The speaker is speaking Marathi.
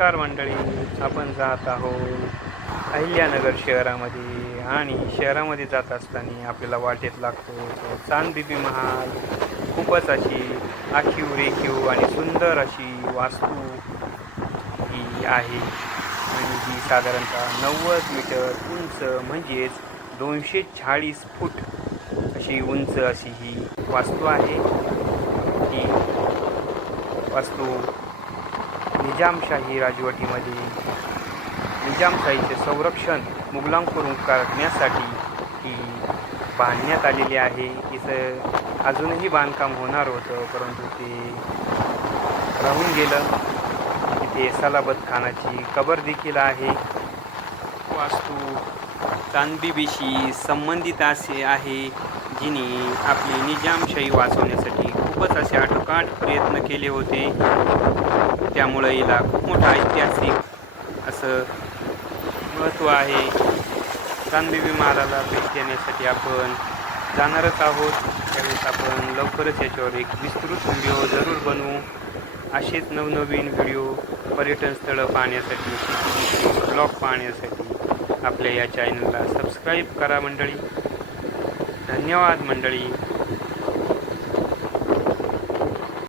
नमस्कार मंडळी आपण जात आहोत अहिल्यानगर शहरामध्ये आणि शहरामध्ये जात असताना आपल्याला वाटेत लागतो चांदबिबी महाल. खूपच अशी आखीव रेखीव आणि सुंदर अशी वास्तू ही आहे. आणि ही साधारणतः नव्वद मीटर उंच म्हणजेच दोनशे चाळीस फूट अशी उंच अशी ही वास्तू आहे. ही वास्तू निजामशाही राजवटीमध्ये निजामशाहीचे संरक्षण मुघलांकडून करण्यासाठी ही बांधण्यात आलेली आहे. इथं अजूनही बांधकाम होणार होतं परंतु ते राहून गेलं. तिथे सलाबत खानाची कबर देखील आहे. वास्तू चांदबीबीशी संबंधित असे आहे जिने आपली निजामशाही वाचवण्यासाठी खूपच असे आटोकाट प्रयत्न केले होते. त्यामुळं हिला खूप मोठं ऐतिहासिक असं महत्त्व आहे. चांदबिबी महाराजाला भेट देण्यासाठी आपण जाणारच आहोत. त्यावेळेस आपण लवकरच याच्यावर एक विस्तृत व्हिडिओ जरूर बनवू. असेच नवनवीन व्हिडिओ पर्यटन स्थळं पाहण्यासाठी ब्लॉग पाहण्यासाठी आपल्या या चॅनलला सबस्क्राईब करा मंडळी. धन्यवाद मंडळी.